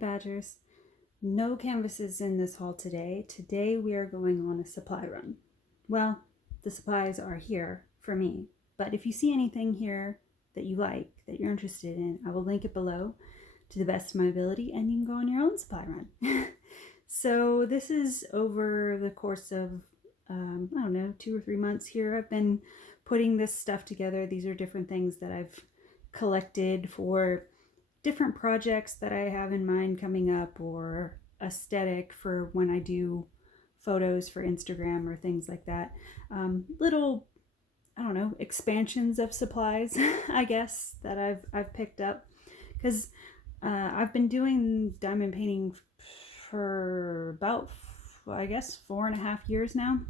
Badgers. No canvases in this haul today. Today we are going on a supply run. Well, the supplies are here for me, but if you see anything here that you like, that you're interested in, I will link it below to the best of my ability and you can go on your own supply run. So this is over the course of, I don't know, 2 or 3 months here. I've been putting this stuff together. These are different things that I've collected for different projects that I have in mind coming up, or aesthetic for when I do photos for Instagram or things like that. Little, I don't know, expansions of supplies, I guess, that I've picked up, because I've been doing diamond painting for about, I guess, 4.5 years now.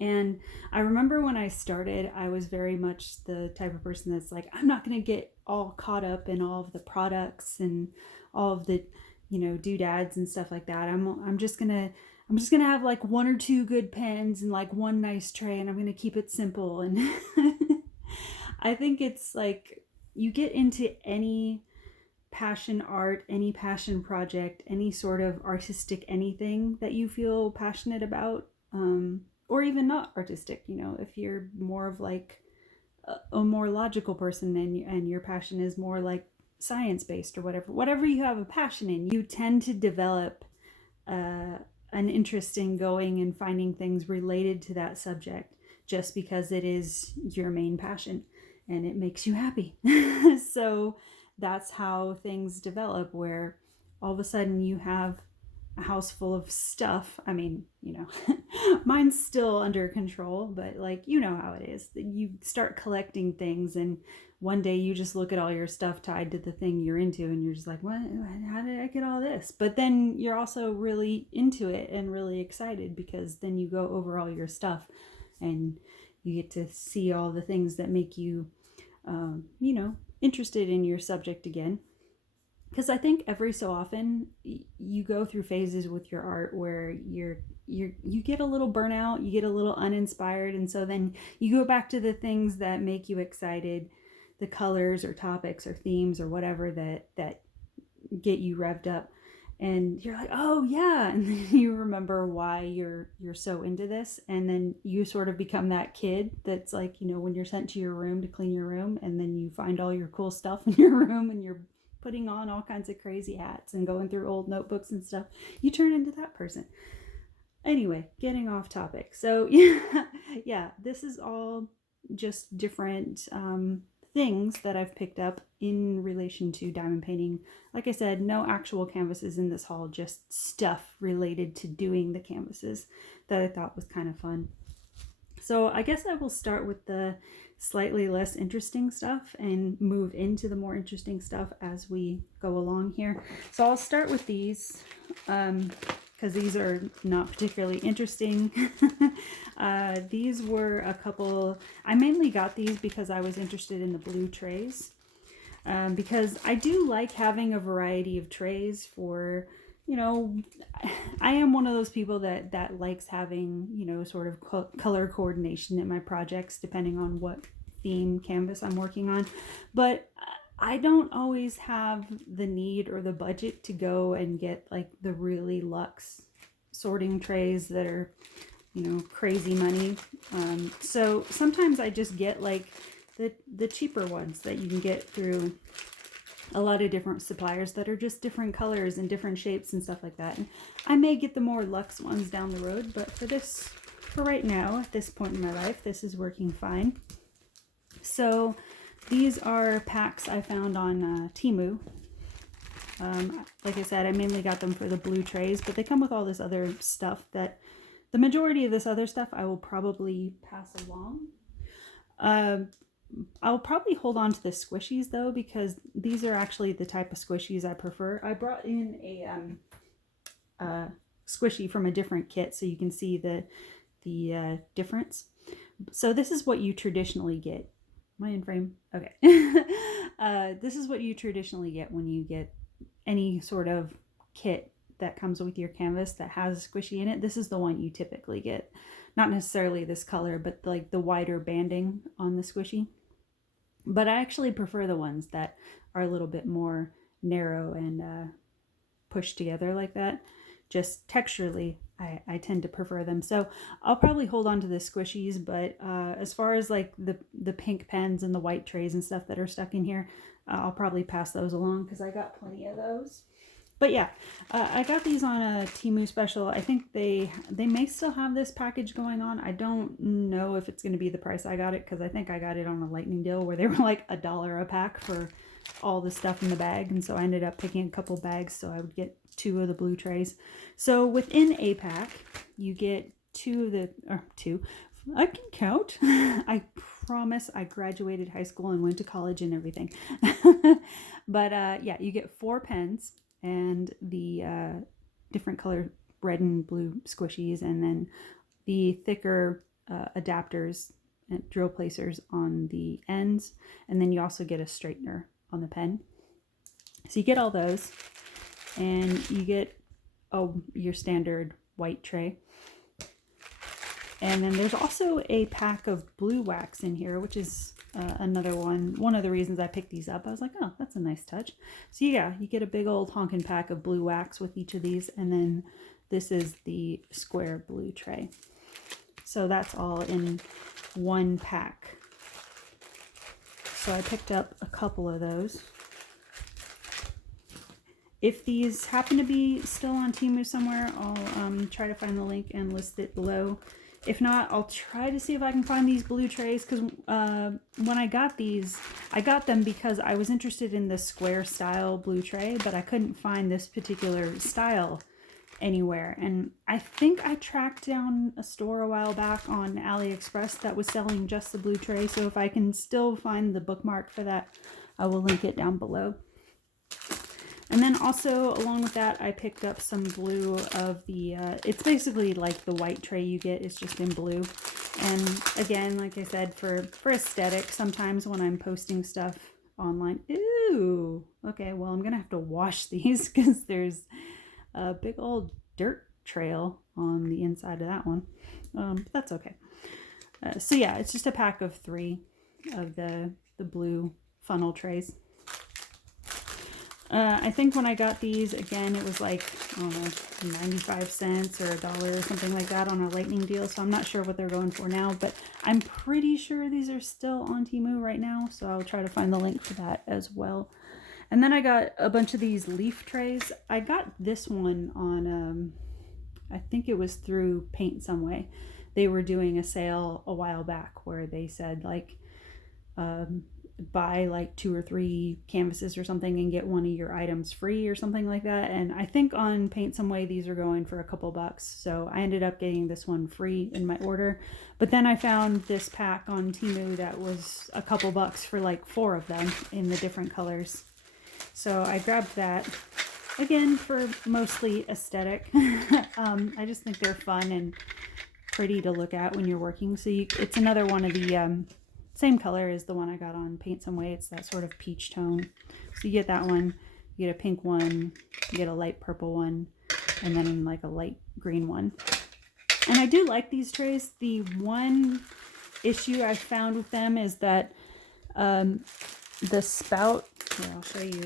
And I remember when I started, I was very much the type of person that's like, I'm not going to get all caught up in all of the products and all of the, doodads and stuff like that. I'm just going to have like 1 or 2 good pens and like 1 nice tray, and I'm going to keep it simple. And I think it's like, you get into any passion art, any passion project, any sort of artistic anything that you feel passionate about, or even not artistic, if you're more of like a more logical person and your passion is more like science-based or whatever you have a passion in, you tend to develop an interest in going and finding things related to that subject just because it is your main passion and it makes you happy. So that's how things develop, where all of a sudden you have a house full of stuff. I mean, mine's still under control, but like, how it is. You start collecting things and one day you just look at all your stuff tied to the thing you're into and you're just like, what? How did I get all this? But then you're also really into it and really excited, because then you go over all your stuff and you get to see all the things that make you, interested in your subject again. Because I think every so often you go through phases with your art where you get a little burnout, you get a little uninspired, and so then you go back to the things that make you excited, the colors or topics or themes or whatever that get you revved up, and you're like, oh yeah, and then you remember why you're so into this, and then you sort of become that kid that's like, when you're sent to your room to clean your room, and then you find all your cool stuff in your room and you're putting on all kinds of crazy hats and going through old notebooks and stuff, you turn into that person. Anyway, getting off topic. So yeah, this is all just different things that I've picked up in relation to diamond painting. Like I said, no actual canvases in this haul, just stuff related to doing the canvases that I thought was kind of fun. So I guess I will start with the slightly less interesting stuff and move into the more interesting stuff as we go along here. So I'll start with these because these are not particularly interesting. These were a couple, I mainly got these because I was interested in the blue trays, because I do like having a variety of trays for, I am one of those people that likes having, sort of color coordination in my projects depending on what theme canvas I'm working on. But I don't always have the need or the budget to go and get like the really luxe sorting trays that are, crazy money. So sometimes I just get like the cheaper ones that you can get through a lot of different suppliers that are just different colors and different shapes and stuff like that. And I may get the more luxe ones down the road, but for right now, at this point in my life, this is working fine. So these are packs I found on Temu. Like I said, I mainly got them for the blue trays, but they come with all this other stuff that the majority of this other stuff I will probably pass along. I'll probably hold on to the squishies though, because these are actually the type of squishies I prefer. I brought in a squishy from a different kit so you can see the difference. So this is what you traditionally get. Am I in frame? Okay. This is what you traditionally get when you get any sort of kit that comes with your canvas that has a squishy in it. This is the one you typically get. Not necessarily this color, but like the wider banding on the squishy. But I actually prefer the ones that are a little bit more narrow and pushed together like that. Just texturally, I tend to prefer them. So I'll probably hold on to the squishies, but as far as like the pink pens and the white trays and stuff that are stuck in here, I'll probably pass those along because I got plenty of those. But yeah, I got these on a Temu special. I think they may still have this package going on. I don't know if it's going to be the price I got it, because I think I got it on a lightning deal where they were like $1 a pack for all the stuff in the bag. And so I ended up picking a couple bags so I would get 2 of the blue trays. So within a pack, you get 2 of the, or 2, I can count. I promise I graduated high school and went to college and everything. But yeah, you get 4 pens and the different color red and blue squishies, and then the thicker adapters and drill placers on the ends, and then you also get a straightener on the pen. So you get all those, and you get your standard white tray. And then there's also a pack of blue wax in here, which is another one of the reasons I picked these up. I was like, oh, that's a nice touch. So yeah, you get a big old honkin' pack of blue wax with each of these, and then this is the square blue tray. So that's all in one pack. So I picked up a couple of those. If these happen to be still on Temu somewhere, I'll try to find the link and list it below. If not, I'll try to see if I can find these blue trays, because when I got these, I got them because I was interested in the square style blue tray, but I couldn't find this particular style anywhere. And I think I tracked down a store a while back on AliExpress that was selling just the blue tray. So if I can still find the bookmark for that, I will link it down below. And then also, along with that, I picked up some blue of the, it's basically like the white tray you get, it's just in blue. And again, like I said, for aesthetic, sometimes when I'm posting stuff online, ooh, okay, well, I'm going to have to wash these because there's a big old dirt trail on the inside of that one. But that's okay. So yeah, it's just a pack of 3 of the blue funnel trays. I think when I got these, again, it was like, I don't know, 95 cents or $1 or something like that on a lightning deal. So I'm not sure what they're going for now, but I'm pretty sure these are still on Temu right now. So I'll try to find the link for that as well. And then I got a bunch of these leaf trays. I got this one on, I think it was through Paint Some Way. They were doing a sale a while back where they said like, buy like 2 or 3 canvases or something and get one of your items free or something like that. And I think on Paint Some Way these are going for a couple bucks, so I ended up getting this one free in my order. But then I found this pack on Temu that was a couple bucks for like 4 of them in the different colors, so I grabbed that again for mostly aesthetic. I just think they're fun and pretty to look at when you're working. So it's another one of the same color as the one I got on Paint Some Way. It's that sort of peach tone. So you get that one, you get a pink one, you get a light purple one, and then like a light green one. And I do like these trays. The one issue I found with them is that the spout, here I'll show you.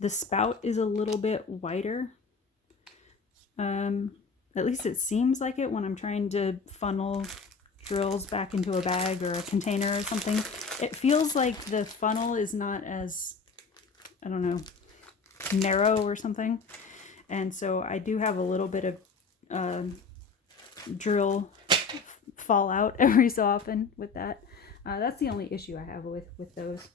The spout is a little bit wider. At least it seems like it when I'm trying to funnel drills back into a bag or a container or something. It feels like the funnel is not as, I don't know, narrow or something. And so I do have a little bit of drill fallout every so often with that. That's the only issue I have with those.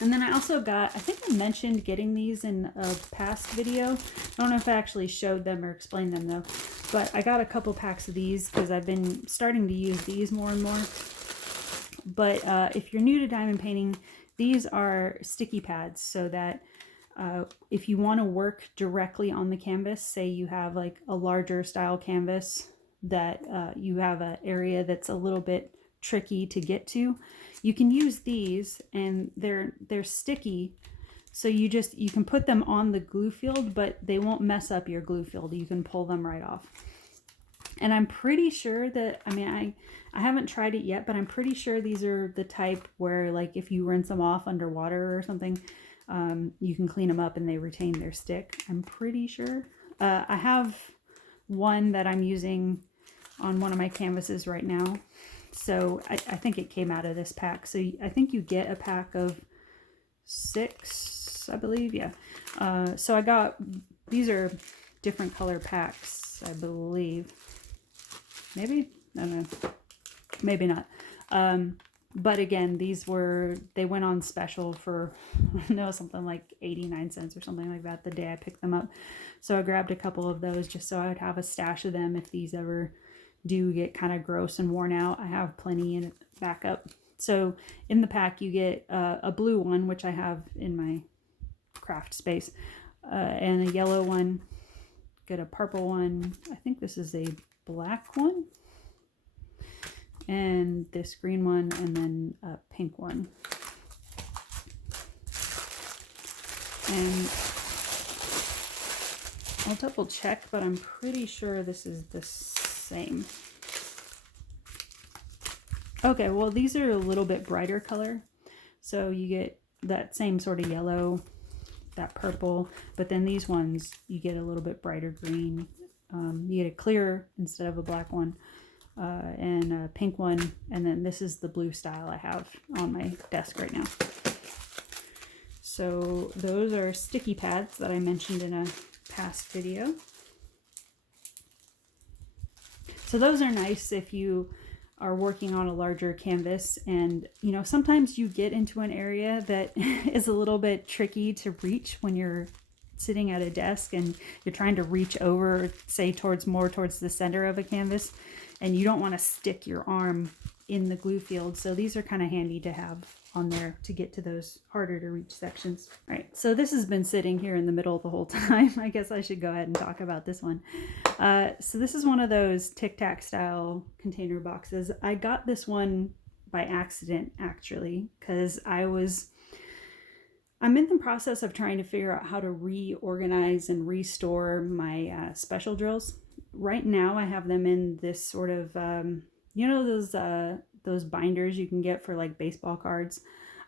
And then I also got, I think I mentioned getting these in a past video. I don't know if I actually showed them or explained them though. But I got a couple packs of these because I've been starting to use these more and more. But if you're new to diamond painting, these are sticky pads so that if you want to work directly on the canvas, say you have like a larger style canvas that you have an area that's a little bit tricky to get to, you can use these, and they're sticky, so you can put them on the glue field, but they won't mess up your glue field. You can pull them right off. And I'm pretty sure that, I mean, I haven't tried it yet, but I'm pretty sure these are the type where, like, if you rinse them off underwater or something, you can clean them up and they retain their stick. I'm pretty sure. I have one that I'm using on one of my canvases right now. So I think it came out of this pack. So I think you get a pack of 6, I believe. Yeah. So I got, these are different color packs, I believe. Maybe? I don't know. Maybe not. But again, they went on special for, no, something like 89 cents or something like that the day I picked them up. So I grabbed a couple of those just so I would have a stash of them if these ever do get kind of gross and worn out. I have plenty in backup. So in the pack, you get a blue one, which I have in my craft space, and a yellow one. Get a purple one. I think this is a black one. And this green one, and then a pink one. And I'll double check, but I'm pretty sure this is the same. Okay, well, these are a little bit brighter color. So you get that same sort of yellow, that purple, but then these ones, you get a little bit brighter green. You get a clear instead of a black one. And a pink one, and then this is the blue style I have on my desk right now. So those are sticky pads that I mentioned in a past video. So those are nice if you are working on a larger canvas, and you know, sometimes you get into an area that is a little bit tricky to reach when you're sitting at a desk and you're trying to reach over, say towards the center of a canvas, and you don't want to stick your arm in the glue field. So these are kind of handy to have on there to get to those harder to reach sections. All right, so this has been sitting here in the middle the whole time. I guess I should go ahead and talk about this one. So this is one of those Tic Tac style container boxes. I got this one by accident, actually, because I'm in the process of trying to figure out how to reorganize and restore my special drills. Right now I have them in this sort of, you know, those binders you can get for like baseball cards.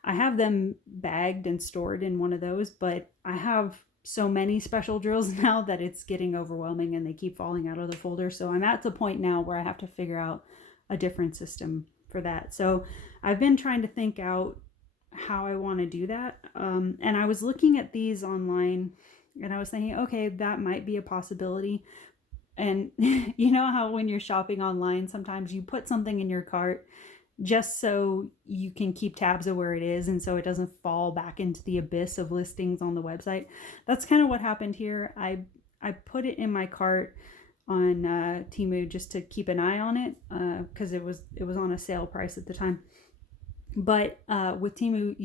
I have them bagged and stored in one of those, but I have so many special drills now that it's getting overwhelming and they keep falling out of the folder. So I'm at the point now where I have to figure out a different system for that. So I've been trying to think out how I want to do that. And I was looking at these online and I was thinking, okay, that might be a possibility. And you know how when you're shopping online, sometimes you put something in your cart just so you can keep tabs of where it is and so it doesn't fall back into the abyss of listings on the website. That's kind of what happened here. I put it in my cart on Temu just to keep an eye on it because it was on a sale price at the time. But with Temu,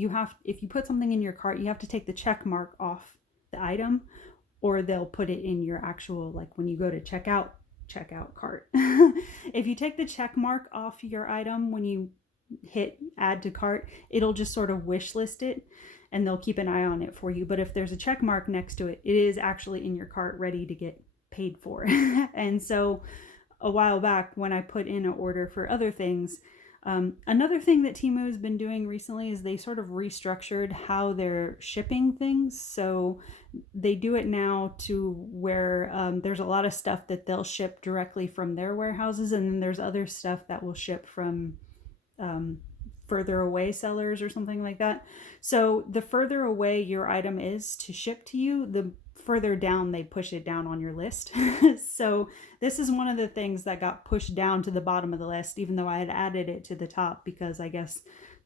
if you put something in your cart, you have to take the check mark off the item, or they'll put it in your actual, like when you go to checkout cart. If you take the check mark off your item when you hit add to cart, it'll just sort of wish list it and they'll keep an eye on it for you. But if there's a check mark next to it, it is actually in your cart ready to get paid for. And so a while back when I put in an order for other things, another thing that Temu has been doing recently is they sort of restructured how they're shipping things. So they do it now to where there's a lot of stuff that they'll ship directly from their warehouses, and then there's other stuff that will ship from further away sellers or something like that. So the further away your item is to ship to you, the further down they push it down on your list. So this is one of the things that got pushed down to the bottom of the list, even though I had added it to the top, because I guess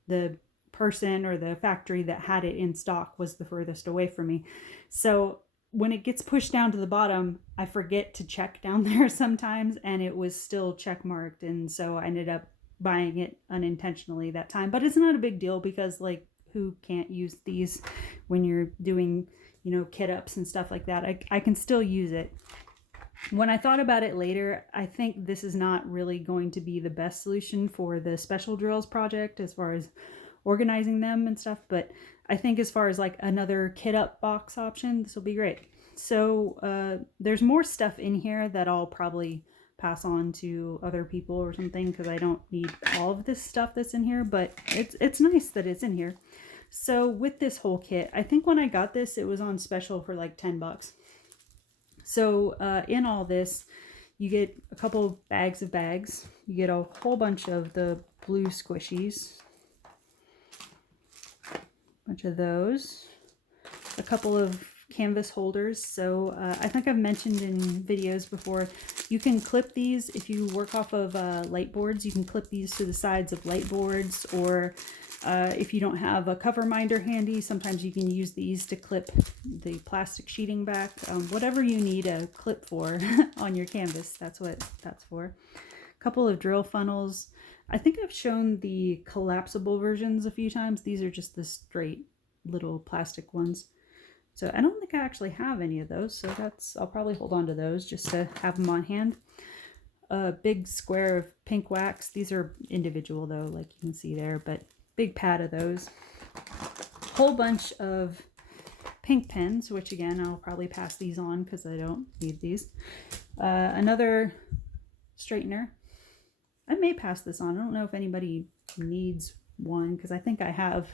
the person or the factory that had it in stock was the furthest away from me. So when it gets pushed down to the bottom, I forget to check down there sometimes, and it was still check marked, and so I ended up buying it unintentionally that time. But it's not a big deal because, like, who can't use these when you're doing, you know, kit ups and stuff like that? I can still use it. When I thought about it later, I think this is not really going to be the best solution for the special drills project as far as organizing them and stuff, but I think as far as like another kit up box option, this will be great. So there's more stuff in here that I'll probably pass on to other people or something, because I don't need all of this stuff that's in here, but it's nice that it's in here. So with this whole kit, I think when I got this, it was on special for like 10 bucks. So in all this, you get a couple bags of bags. You get a whole bunch of the blue squishies. Bunch of those. A couple of canvas holders. So I think I've mentioned in videos before, you can clip these if you work off of light boards. You can clip these to the sides of light boards, or if you don't have a cover minder handy, sometimes you can use these to clip the plastic sheeting back. Whatever you need a clip for on your canvas, that's what that's for. A couple of drill funnels. I think I've shown the collapsible versions a few times. These are just the straight little plastic ones. So I don't think I actually have any of those, so I'll probably hold on to those just to have them on hand. A big square of pink wax. These are individual though, like you can see there, but big pad of those. Whole bunch of pink pens, which again, I'll probably pass these on because I don't need these. Another straightener. I may pass this on. I don't know if anybody needs one, because I think I have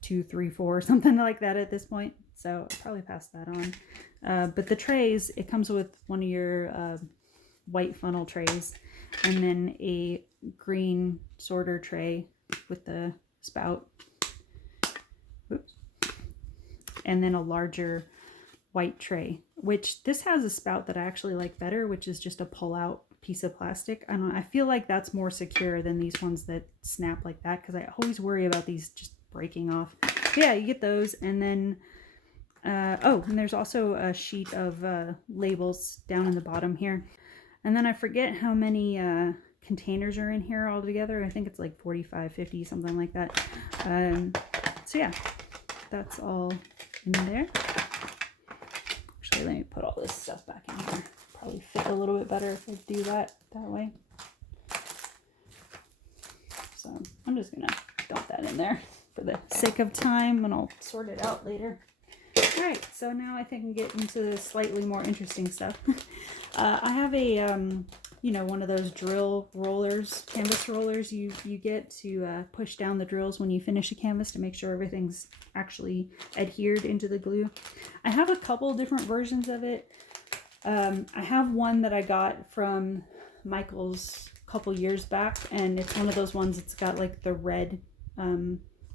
2, 3, 4, something like that at this point. So I'll probably pass that on. But the trays, it comes with one of your white funnel trays, and then a green sorter tray with the spout. Oops. And then a larger white tray, which this has a spout that I actually like better, which is just a pull-out piece of plastic. I don't know, I feel like that's more secure than these ones that snap like that, because I always worry about these just breaking off. But yeah, you get those, and then oh, and there's also a sheet of labels down in the bottom here. And then I forget how many containers are in here altogether. I think it's like 45, 50, something like that. So yeah, that's all in there. Actually, let me put all this stuff back in here. Probably fit a little bit better if I do that way. So I'm just gonna dump that in there for the sake of time, and I'll sort it out later. All right, so now I think I can get into the slightly more interesting stuff. I have a, you know, one of those drill rollers, canvas rollers you get to push down the drills when you finish a canvas to make sure everything's actually adhered into the glue. I have a couple different versions of it. I have one that I got from Michael's a couple years back, and it's one of those ones that's got like the red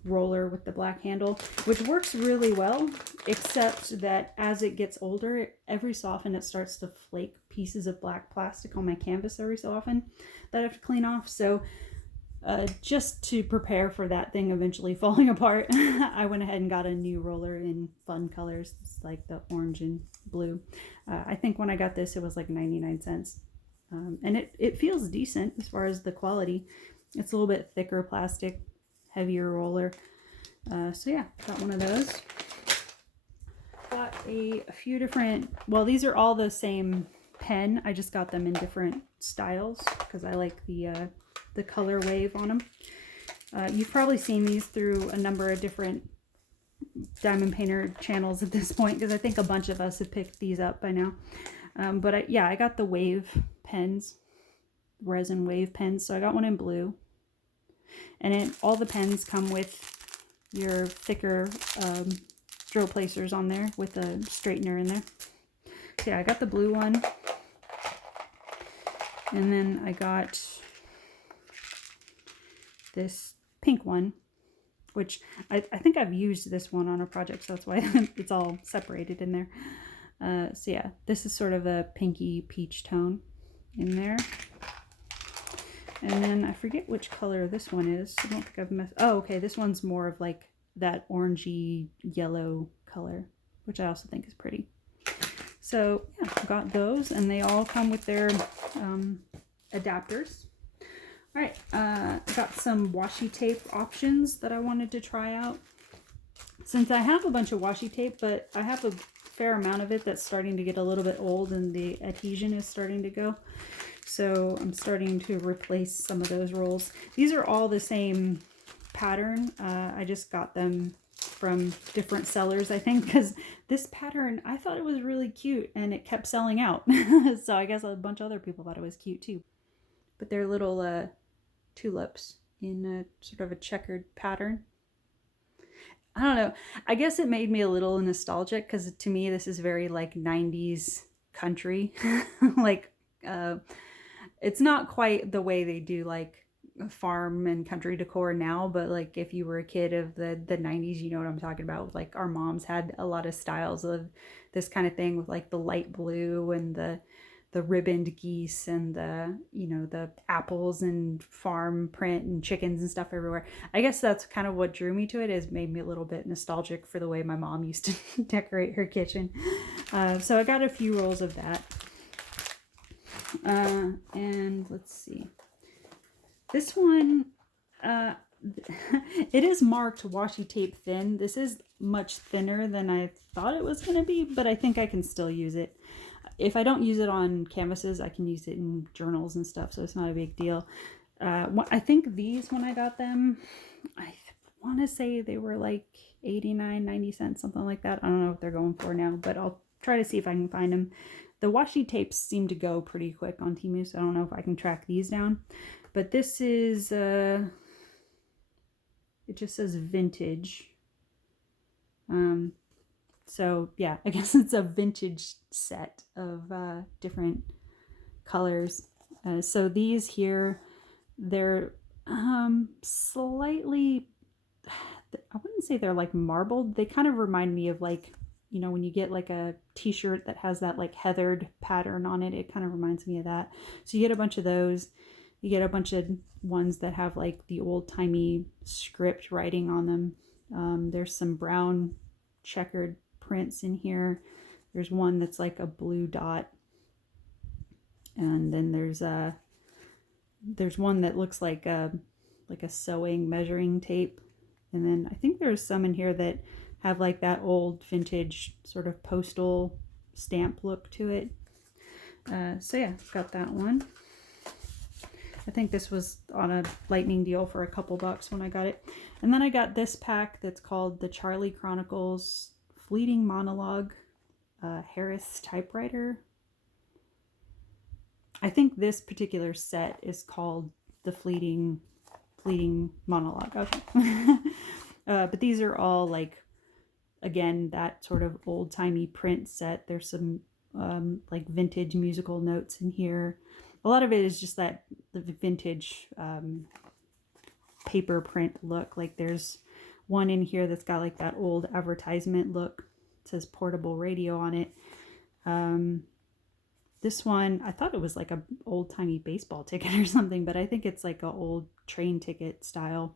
roller with the black handle, which works really well, except that as it gets older, every so often it starts to flake pieces of black plastic on my canvas every so often that I have to clean off. So just to prepare for that thing eventually falling apart, I went ahead and got a new roller in fun colors. It's like the orange and blue. I think when I got this, it was like 99 cents. And it feels decent as far as the quality. It's a little bit thicker plastic, heavier roller. So yeah, got one of those. Got a few different, well, these are all the same pen. I just got them in different styles because I like the color wave on them. You've probably seen these through a number of different Diamond Painter channels at this point, because I think a bunch of us have picked these up by now. But I got the wave pens, resin wave pens. So I got one in blue. And all the pens come with your thicker drill placers on there with a straightener in there. So yeah, I got the blue one. And then I got this pink one, which I think I've used this one on a project, so that's why it's all separated in there. So yeah, this is sort of a pinky peach tone in there. And then I forget which color this one is. I don't think I've messed. Oh, okay. This one's more of like that orangey yellow color, which I also think is pretty. So yeah, got those, and they all come with their adapters. All right, got some washi tape options that I wanted to try out. Since I have a bunch of washi tape, but I have a fair amount of it that's starting to get a little bit old and the adhesion is starting to go. So I'm starting to replace some of those rolls. These are all the same pattern. I just got them from different sellers, I think, because this pattern, I thought it was really cute and it kept selling out. So I guess a bunch of other people thought it was cute too. But they're little tulips in a sort of a checkered pattern. I don't know. I guess it made me a little nostalgic because to me this is very like 90s country. Like it's not quite the way they do like farm and country decor now, but like if you were a kid of the 90s, you know what I'm talking about. Like our moms had a lot of styles of this kind of thing with like the light blue and the ribboned geese and the, you know, the apples and farm print and chickens and stuff everywhere. I guess that's kind of what drew me to it, is made me a little bit nostalgic for the way my mom used to decorate her kitchen. So I got a few rolls of that. And let's see. This one, it is marked washi tape thin. This is much thinner than I thought it was going to be, but I think I can still use it. If I don't use it on canvases, I can use it in journals and stuff, so it's not a big deal. I think these, when I got them, I want to say they were like 89, 90 cents, something like that. I don't know what they're going for now, but I'll try to see if I can find them. The washi tapes seem to go pretty quick on Temu, so I don't know if I can track these down. But this is, it just says vintage. So yeah, I guess it's a vintage set of different colors. So these here, they're slightly, I wouldn't say they're like marbled. They kind of remind me of like, you know, when you get like a t-shirt that has that like heathered pattern on it, it kind of reminds me of that. So you get a bunch of those. You get a bunch of ones that have like the old-timey script writing on them. There's some brown checkered prints in here. There's one that's like a blue dot, and then there's one that looks like a sewing measuring tape, and then I think there's some in here that have like that old vintage sort of postal stamp look to it. So yeah, got that one. I think this was on a lightning deal for a couple bucks when I got it. And then I got this pack that's called the Charlie Chronicles Fleeting Monologue Harris typewriter. I think this particular set is called the Fleeting Monologue. Okay. But these are all like, again, that sort of old-timey print set. There's some like vintage musical notes in here. A lot of it is just that the vintage paper print look. Like there's one in here that's got like that old advertisement look. It says portable radio on it. This one, I thought it was like a old-timey baseball ticket or something, but I think it's like a old train ticket style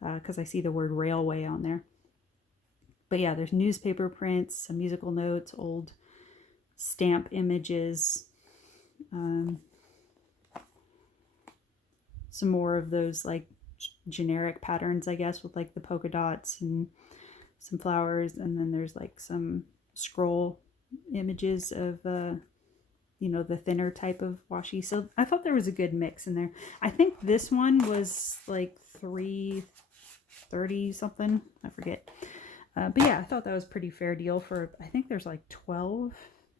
because I see the word railway on there. But yeah, there's newspaper prints, some musical notes, old stamp images, some more of those like generic patterns, I guess, with like the polka dots and some flowers, and then there's like some scroll images of you know, the thinner type of washi. So I thought there was a good mix in there. I think this one was like $3.30 something, I forget. But yeah, I thought that was a pretty fair deal for, I think there's like 12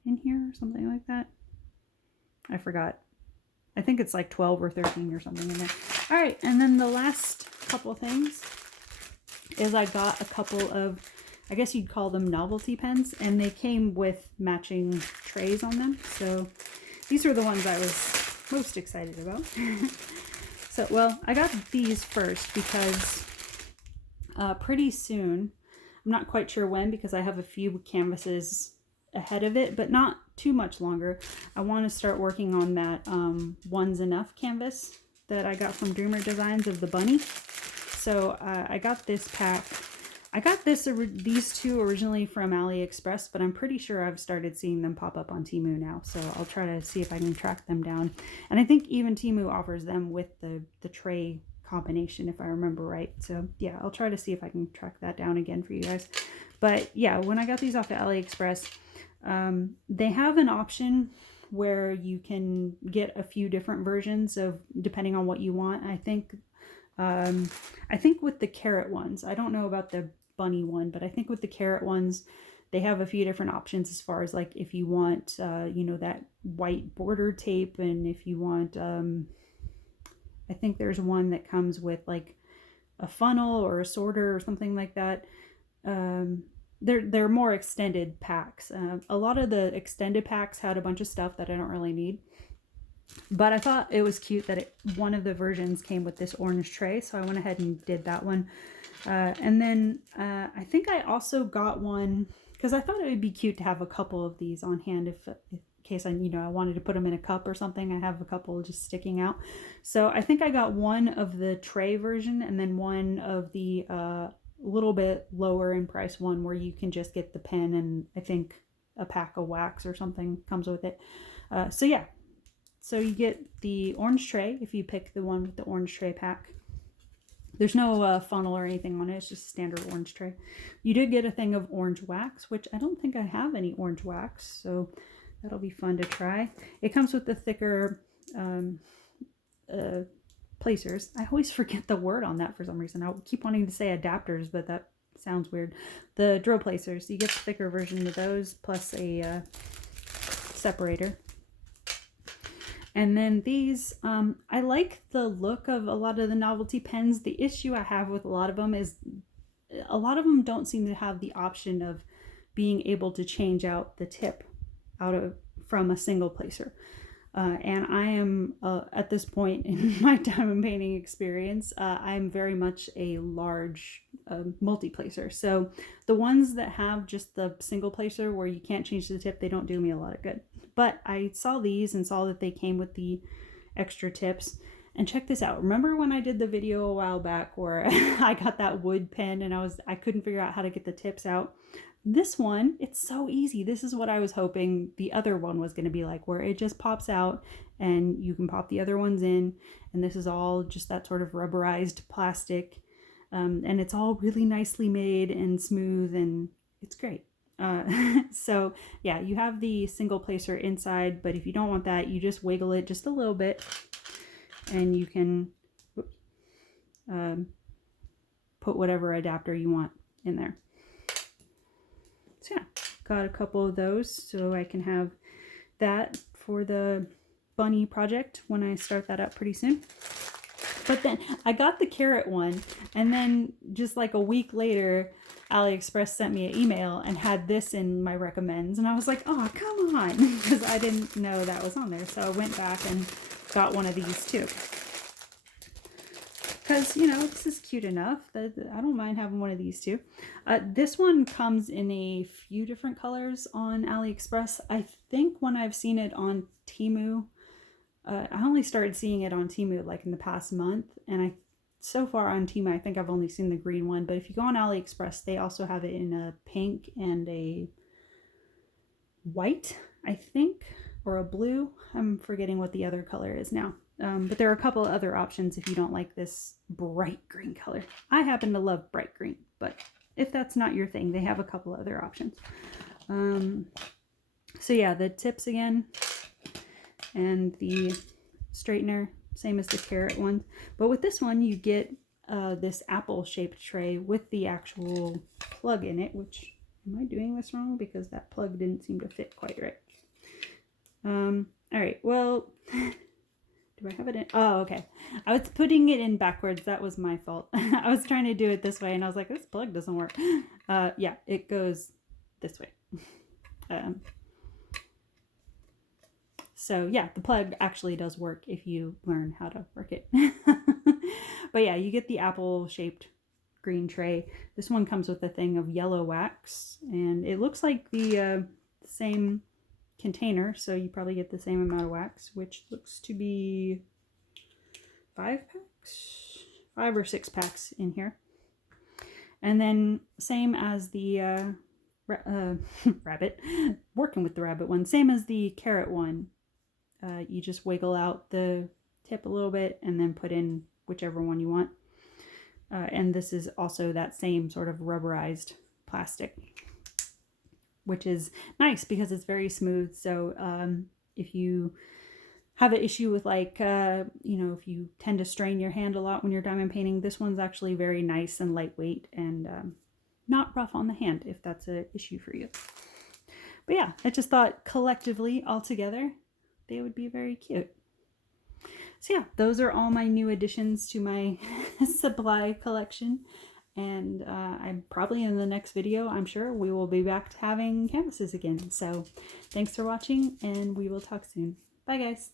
in here or something like that. I forgot. I think it's like 12 or 13 or something in there. All right, and then the last couple things is I got a couple of, I guess you'd call them novelty pens, and they came with matching trays on them. So these were the ones I was most excited about. So, well, I got these first because pretty soon, I'm not quite sure when because I have a few canvases ahead of it, but not too much longer. I want to start working on that One's Enough canvas that I got from Dreamer Designs of the bunny. So I got this pack. I got these two originally from AliExpress, but I'm pretty sure I've started seeing them pop up on Temu now. So I'll try to see if I can track them down. And I think even Temu offers them with the tray combination, if I remember right. So yeah, I'll try to see if I can track that down again for you guys. But yeah, when I got these off of AliExpress, they have an option where you can get a few different versions of depending on what you want. I think with the carrot ones, I don't know about the bunny one, but I think with the carrot ones, they have a few different options as far as like if you want, that white border tape, and if you want, I think there's one that comes with like a funnel or a sorter or something like that. They're more extended packs. A lot of the extended packs had a bunch of stuff that I don't really need. But I thought it was cute that one of the versions came with this orange tray, so I went ahead and did that one. And then I think I also got one, because I thought it would be cute to have a couple of these on hand in case I wanted to put them in a cup or something. I have a couple just sticking out. So I think I got one of the tray version and then one of the little bit lower in price one where you can just get the pen, and I think a pack of wax or something comes with it. So yeah. So you get the orange tray if you pick the one with the orange tray pack. There's no funnel or anything on it. It's just a standard orange tray. You did get a thing of orange wax, which I don't think I have any orange wax, so that'll be fun to try. It comes with the thicker placers. I always forget the word on that for some reason. I keep wanting to say adapters, but that sounds weird. The drill placers. You get the thicker version of those, plus a separator. And then these, I like the look of a lot of the novelty pens. The issue I have with a lot of them is a lot of them don't seem to have the option of being able to change out the tip from a single placer. And I am, at this point in my diamond painting experience, I'm very much a large multi-placer. So the ones that have just the single placer where you can't change the tip, they don't do me a lot of good. But I saw these and saw that they came with the extra tips. And check this out. Remember when I did the video a while back where I got that wood pen and I couldn't figure out how to get the tips out? This one, it's so easy. This is what I was hoping the other one was going to be like, where it just pops out and you can pop the other ones in. And this is all just that sort of rubberized plastic. And it's all really nicely made and smooth, and it's great. So yeah, you have the single placer inside, but if you don't want that, you just wiggle it just a little bit and you can put whatever adapter you want in there. So yeah, got a couple of those so I can have that for the bunny project when I start that up pretty soon. But then I got the carrot one, and then just like a week later, AliExpress sent me an email and had this in my recommends, and I was like, oh, come on, because I didn't know that was on there. So I went back and got one of these too. Because, this is cute enough that I don't mind having one of these too. This one comes in a few different colors on AliExpress. I think when I've seen it on Temu, I only started seeing it on Temu like in the past month, and so far on Temu I think I've only seen the green one, but if you go on AliExpress they also have it in a pink and a white, I think, or a blue. I'm forgetting what the other color is now. But there are a couple of other options if you don't like this bright green color. I happen to love bright green, but if that's not your thing, they have a couple of other options. So yeah, the tips again, and the straightener, same as the carrot one. But with this one, you get this apple-shaped tray with the actual plug in it, which, am I doing this wrong? Because that plug didn't seem to fit quite right. All right, well... Do I have it in? Oh, okay. I was putting it in backwards. That was my fault. I was trying to do it this way, and I was like, this plug doesn't work. Yeah, it goes this way. So yeah, the plug actually does work if you learn how to work it. But yeah, you get the apple-shaped green tray. This one comes with a thing of yellow wax, and it looks like the same container, so you probably get the same amount of wax, which looks to be 5 or 6 packs in here. And then same as the rabbit, working with the rabbit one, same as the carrot one. You just wiggle out the tip a little bit and then put in whichever one you want. And this is also that same sort of rubberized plastic, which is nice because it's very smooth. So if you have an issue with like, if you tend to strain your hand a lot when you're diamond painting, this one's actually very nice and lightweight, and not rough on the hand if that's an issue for you. But yeah, I just thought collectively, all together, they would be very cute. So yeah, those are all my new additions to my supply collection. And I'm probably in the next video, I'm sure we will be back to having canvases again. So thanks for watching, and we will talk soon. Bye guys.